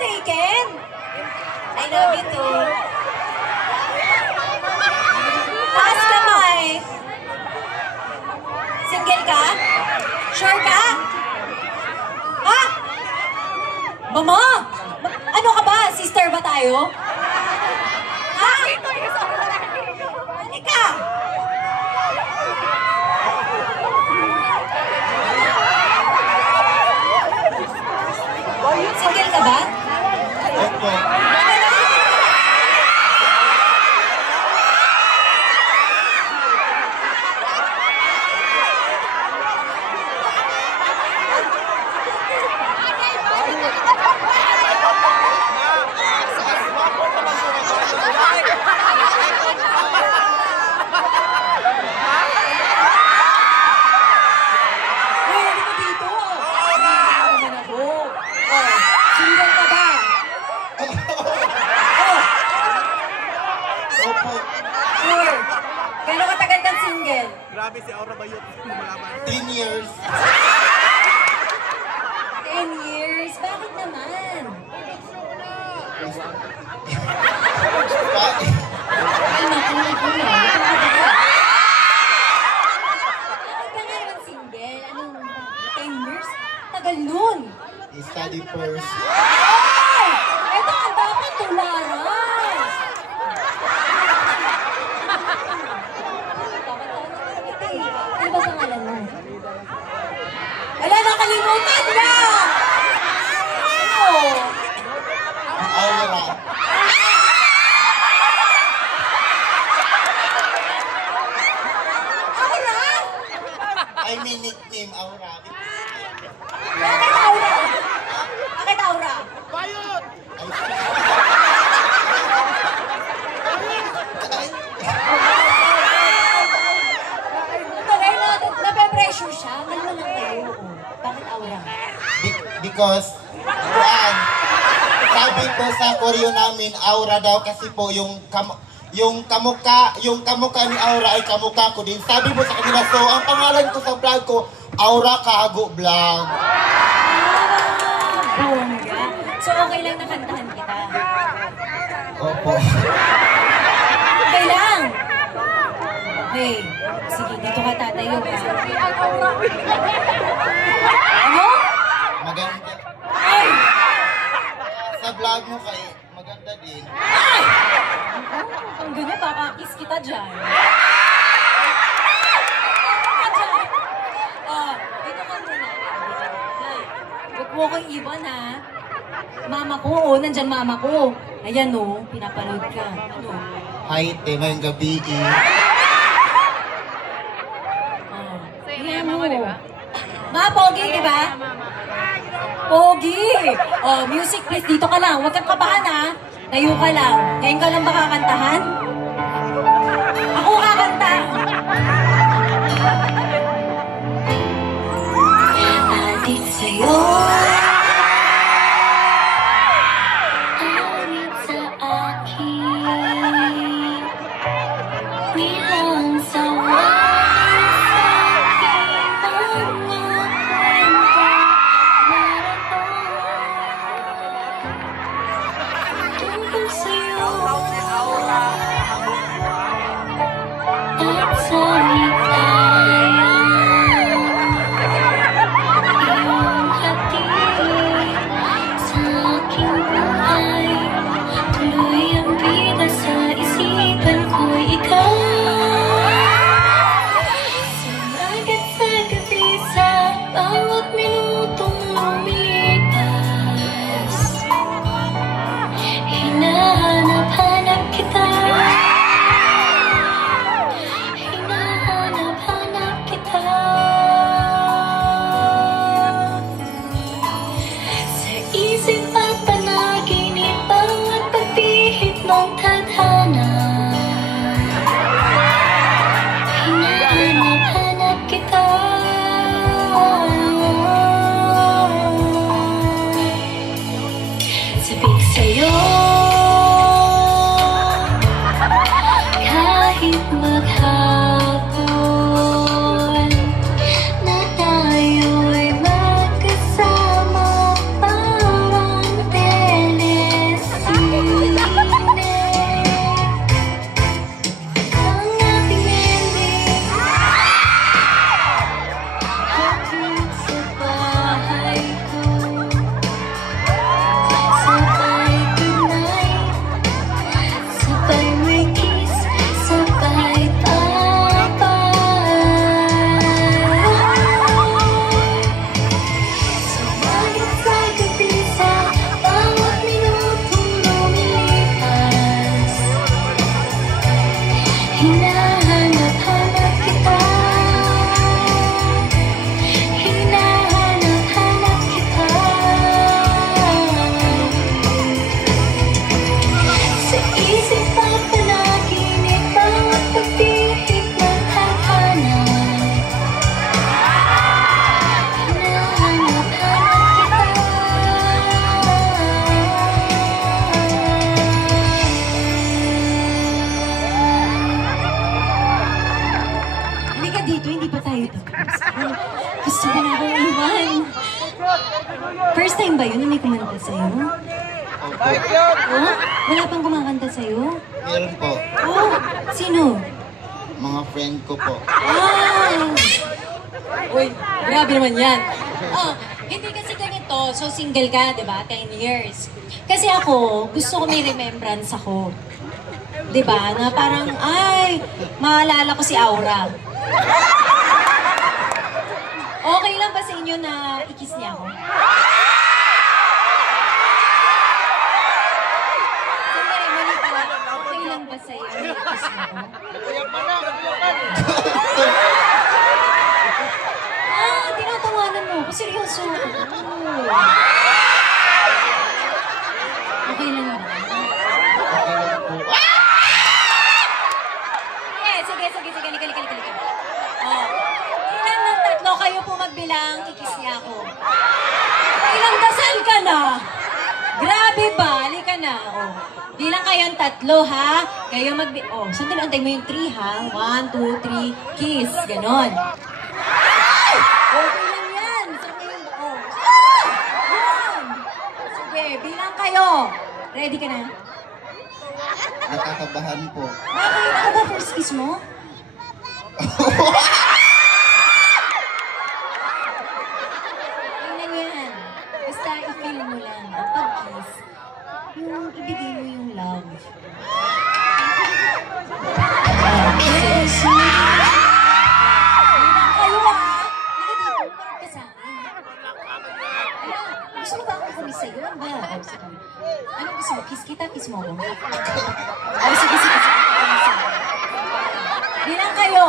taken? I love you too. Taas kamay. Single ka? Sure ka? Ha? Mama! Ano ka ba? Sister ba tayo? Ha? Halika! Single ka ba? Opo. Grabe si Aura Bayot. 10 years. 10 years? Bakit naman? Ay, naku. Bakit ka naman single? Anong 10 years? Tagal nun. Study first. Ay! Ito ang dapat tularan. Ano ba pangalan mo? Wala na, kalimutan na! Ano? Aura. Aura? I mean nickname, Aura. Bakit Aura? Bakit Aura? Bayot! Nape-pressure siya. Malma lang kayo. Bakit Aura? Because, sabi po sa koreo namin, Aura daw kasi po yung kamukha ni Aura ay kamukha ko din. Sabi po sa kanila, so ang pangalan ko sa vlog ko, Aura Kago Vlog. Bongga. So okay lang nakantahan kita? Opo. Okay lang. Okay. Sige, dito ka tatayo. Ano? Maganda. Ay! Sa vlog mo kay maganda din. Ay! Ang ganyan, baka kiss kita dyan. Dito ka muna. Huwag mo kong iwan, ha? Mama ko, nandyan mama ko. Ayan, pinapanood ka. Ano? Hi, te, ngayong gabi. Ayan mo. Ma, pogi, di ba? Pogi! Music please, dito ka lang. Huwag kang kabahan, ha? Tayo ka lang. Ngayon ka lang ba kakantahan? Ako kakanta. Adik sa'yo. Adik sa akin. Bilang sa kumanta sa'yo? Opo. Oh? Wala pang kumakanta sa'yo? Meron po. Oh, sino? Mga friend ko po. Ah! Uy, grabe naman yan. Oh, hindi kasi ganito. So, single ka, di ba? 10 years. Kasi ako, gusto ko may remembrance ako. Di ba? Na parang, ay, maalala ko si Aura. Okay lang ba sa inyo na i-kiss niya ako? Sandali, mali pala. Okay lang ba sa iyo na i-kiss niya ako? Tinatawanan mo ako. Seryoso. Okay lang ba? Okay lang po. Sige. Lika. Oh. Ilan ng tatlo kayo po magbilang, kikis niya ako. Ilang dasal ka na? Grabe ba? Lika na. Oh. Bilang kayong tatlo, ha? Kayo oh, sandali, antay mo yung 3, ha? 1, 2, 3, kiss. Ganon. Okay lang yan. Sabi yung yan. Sige, bilang kayo. Ready ka na? Nakakabahan po. Bakit? Ano ba first kiss mo? Tingnan yan. Basta i-feel mo lang. Ang pag-kiss, yung ibigay mo yung love. Seriously? Bilang kayo, ha? Hindi ka dito. Parang ka sa akin. Gusto mo ba akong kumis sa'yo? Ano ba? Oh, sige. Anong gusto mo? Kiss kita? Kiss mo ako? Oh, sige. Bilang kayo.